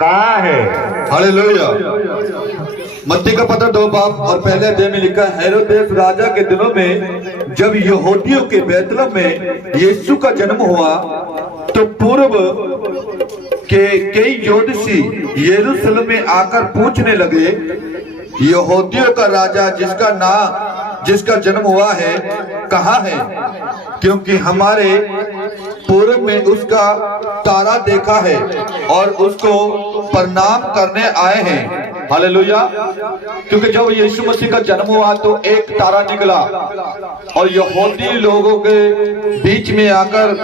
कहाँ है? हालेलुया। मत्ती का पत्र 2 बाब और पहले अध्याय में लिखा है, हेरोदेस राजा के दिनों में जब यहूदियों के बैतलहम में यीशु का जन्म हुआ तो पूर्व के कई ज्योतिषी यरूशलेम में आकर पूछने लगे, यहूदियों का राजा जिसका जन्म हुआ है कहाँ है? क्योंकि हमारे पूर्व में उसका तारा देखा है और उसको प्रणाम करने आए हैं। हालेलुया। क्योंकि जब यीशु मसीह का जन्म हुआ तो एक तारा निकला और यहूदी लोगों के बीच में आकर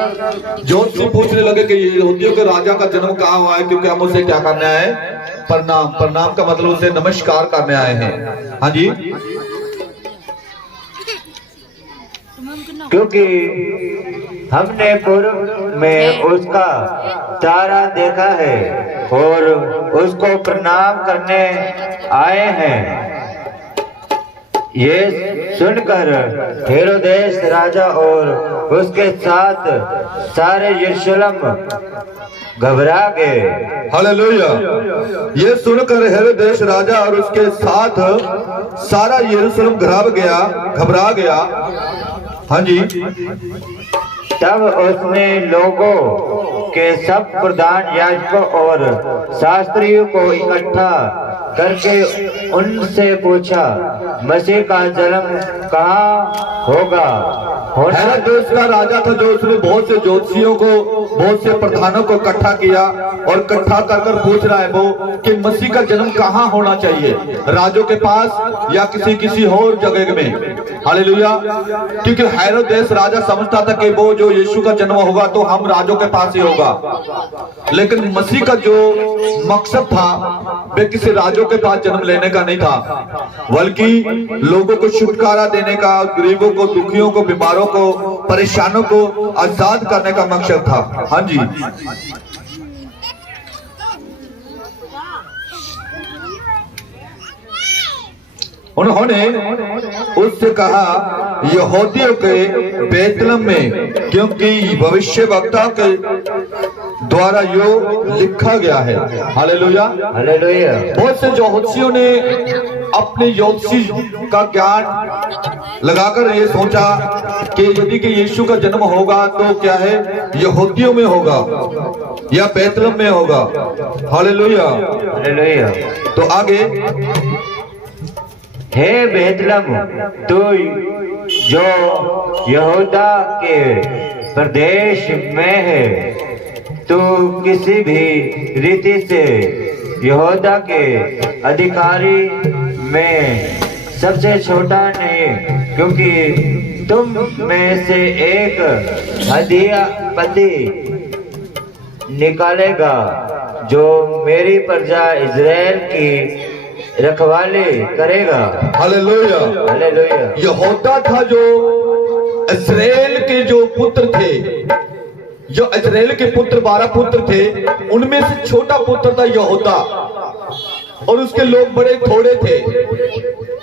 ज्योतिषी पूछने लगे कि यहूदियों के राजा का जन्म कहाँ हुआ है, क्योंकि हम उसे क्या करने आए? प्रणाम। प्रणाम का मतलब उसे नमस्कार करने आए हैं। हाँ जी। क्योंकि हमने पूर्व में उसका तारा देखा है और उसको प्रणाम करने आए हैं। ये सुनकर हेरोदेस राजा और उसके साथ सारे यरूशलेम घबरा गए। हालेलुया। ये सुनकर हेरोदेस राजा और उसके साथ सारा यरूशलेम घबरा गया। हाँ जी। तब उसने लोगों के सब प्रधान याजकों और शास्त्रियों को इकट्ठा करके उनसे पूछा, मसीह का जन्म कहाँ होगा? हेरोदेस का राजा था जो उसने बहुत से ज्योतिषियों को, बहुत से प्रधानों को इकट्ठा किया और इकट्ठा कर पूछ रहा है वो कि मसीह का जन्म कहाँ होना चाहिए, राजों के पास या किसी और जगह में। हालेलुया। क्योंकि हेरोदेस राजा समझता था कि वो जो यीशु का जन्म होगा तो हम राजों के पास ही होगा, लेकिन मसीह का जो मकसद था वे किसी राजों के पास जन्म लेने का नहीं था, बल्कि लोगों को छुटकारा देने का, गरीबों को, दुखियों को, बीमारों को, परेशानों को आजाद करने का मकसद था। हाँ जी। उन्होंने उससे कहा, यहूदियों के बैतलहम में, क्योंकि भविष्यवक्ता के द्वारा यो लिखा गया है। हालेलुया। हालेलुया। बहुत से ज्योतिषियों ने अपने ज्योतिषी का ज्ञान लगाकर ये सोचा कि यदि कि यीशु का जन्म होगा तो क्या है, यहूदियों में होगा या बैतलहम में होगा। हालेलुया। हालेलुया। तो आगे, हे बैतलहम, तू जो यहूदा के प्रदेश में है, तू किसी भी रीति से यहूदा के अधिकारी में सबसे छोटा नहीं, क्योंकि तुम में से एक अधिपति निकालेगा जो मेरी प्रजा इज़राइल की रखवाली करेगा। हालेलुया। हालेलुया। यहूदा था जो इस्राएल के जो पुत्र थे, जो इस्राएल के पुत्र 12 पुत्र थे, उनमें से छोटा पुत्र था यहूदा और उसके लोग बड़े थोड़े थे।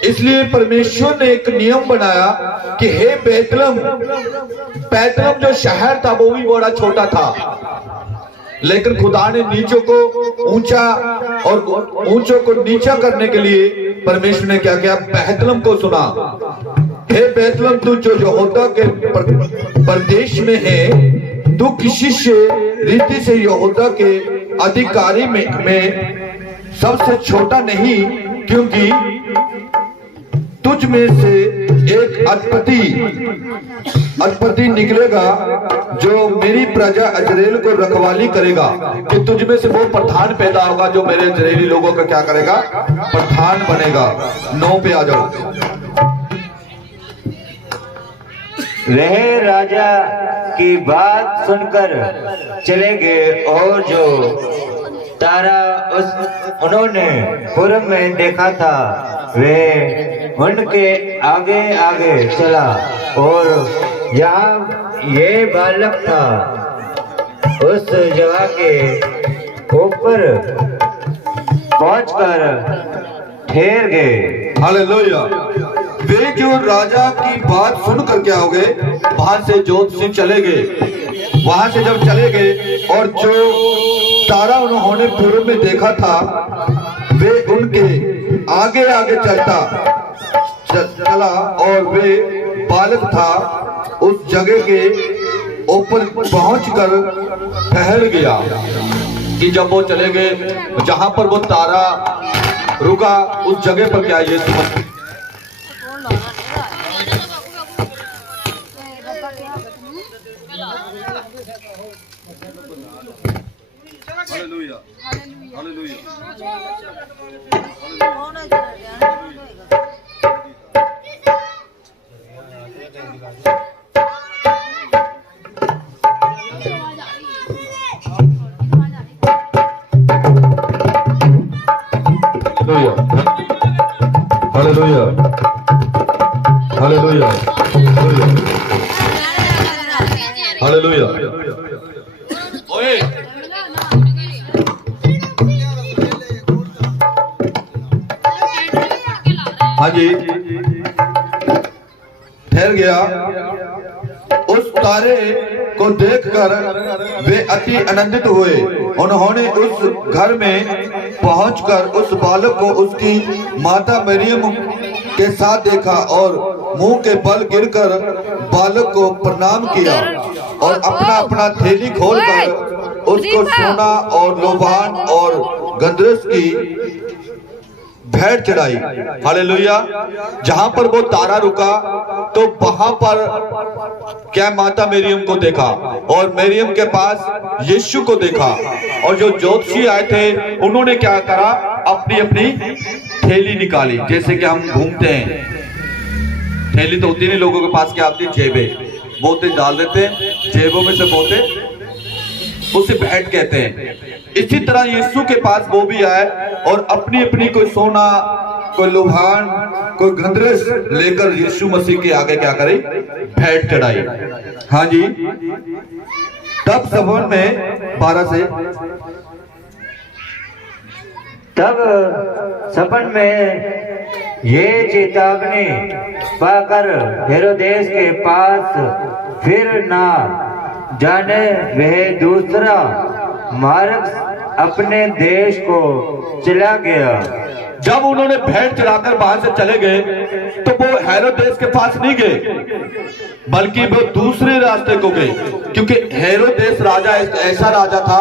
इसलिए परमेश्वर ने एक नियम बनाया कि हे बैतलहम जो शहर था वो भी बड़ा छोटा था, लेकिन खुदा ने नीचों को ऊंचा और ऊंचों को नीचा करने के लिए परमेश्वर ने क्या किया, बैतलहम को सुना। हे बैतलहम, तू जो यहूदा के प्रदेश में है, तू किसी से रीति से यहूदा के अधिकारी में सबसे छोटा नहीं, क्योंकि तुझ में से एक अधिपति निकलेगा जो मेरी प्रजा इज़राइल को रखवाली करेगा। कि तुझ में से वो प्रधान पैदा होगा जो मेरे इज़राइली लोगों का क्या करेगा, प्रधान बनेगा। 9 पे आ जाओ। वह राजा की बात सुनकर चले गए और जो तारा उन्होंने पूर्व में देखा था वह उनके आगे आगे चला, और यहाँ ये बालक था उस जगह के ऊपर पहुंचकर ठहर गए। हालेलुया। वे जो राजा की बात सुनकर क्या हो गए, वहां से ज्योतिषी चले गए। वहां से जब चले गए और जो तारा उन्होंने पूर्व में देखा था वे उनके आगे आगे चला और वे बालक था उस जगह के ऊपर पहुंचकर ठहर गया। कि जब वो चले गए जहां पर वो तारा रुका उस जगह पर क्या यीशु मसीह हालेलुया हालेलुया हालेलुया हालेलुया हालेलुया ओए हाँ जी ठहर गया। उस तारे को देखकर वे अति आनंदित हुए। उन्होंने उस घर में पहुंचकर उस बालक को उसकी माता मरियम के साथ देखा और मुंह के बल गिरकर बालक को प्रणाम किया और अपना अपना थैली खोलकर उसको सोना और लोबान और गंधरस की भेंट चढ़ाई। हालेलुया। जहां पर वो तारा रुका तो वहां पर क्या माता मरियम को देखा और मरियम के पास यीशु को देखा। और जो ज्योतिषी आए थे उन्होंने क्या करा, अपनी अपनी थैली निकाली। जैसे कि हम घूमते हैं, थैली तो होती नहीं लोगों के पास, क्या आती जेबे, बोते डाल देते हैं जेबों में से बोते, उसे भेंट कहते हैं। इसी तरह यीशु के पास वो भी आए और अपनी अपनी कोई सोना, कोई लोभान, कोई गंधरस लेकर यीशु मसीह के आगे क्या करे, भेंट चढ़ाई। हाँ जी। तब सभन में 12 से तब सपन में ये चेतावनी पाकर हेरोदेस के पास फिर ना जाने वह दूसरा मार्ग अपने देश को चला गया। जब उन्होंने भेंट चढ़ाकर बाहर से चले गए तो वो हेरोदेस के पास नहीं गए, बल्कि वो दूसरे रास्ते को गए, क्योंकि हेरोदेस राजा एक ऐसा राजा था